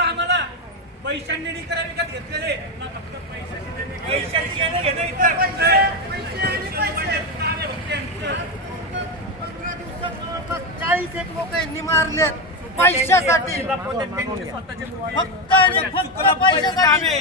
आम्हाला पैशांनी विकत घेतलेले फक्त पैशाची घेणं घेणं इतर 41 लोक यांनी मारलेत पैशासाठी, फक्त आणि फक्त पैशासाठी.